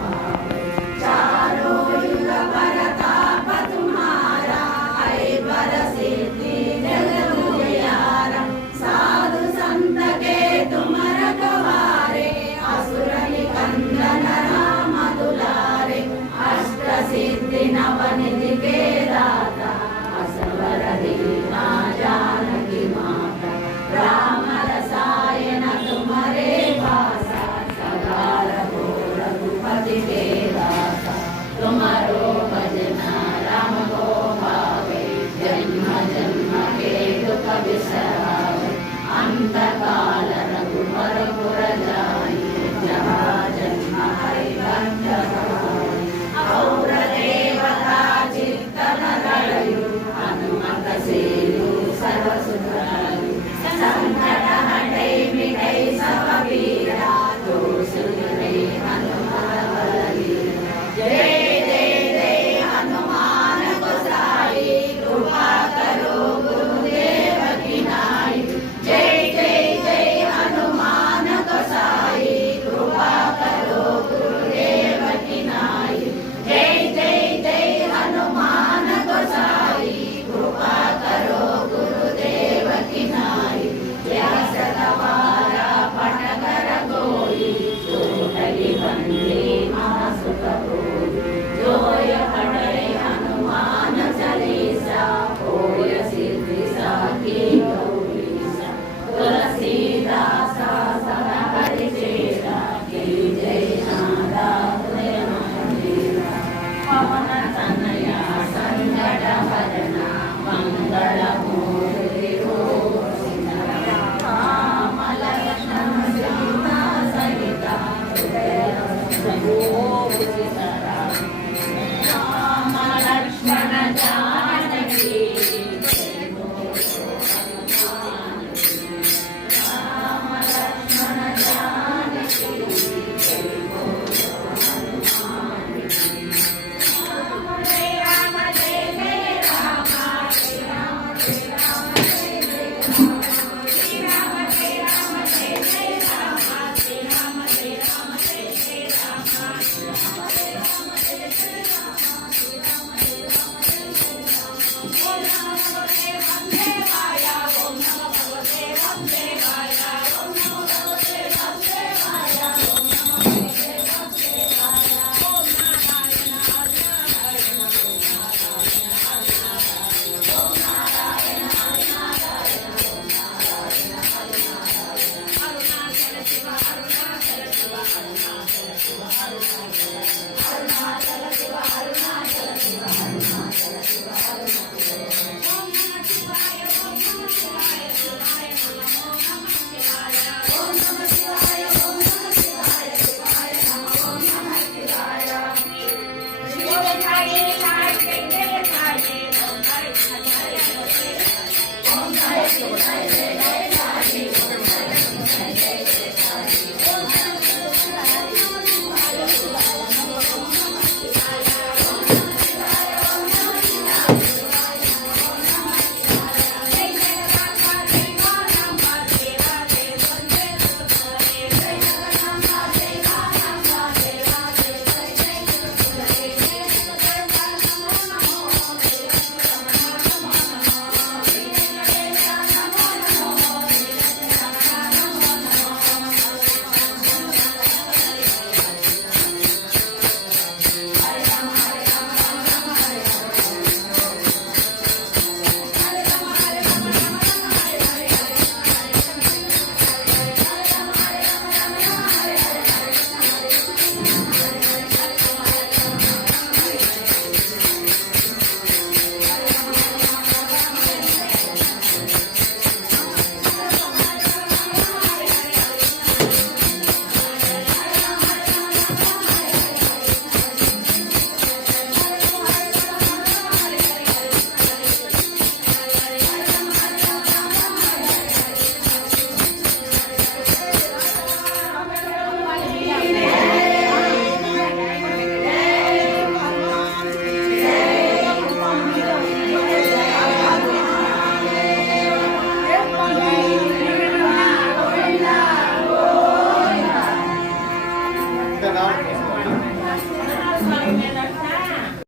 Amen.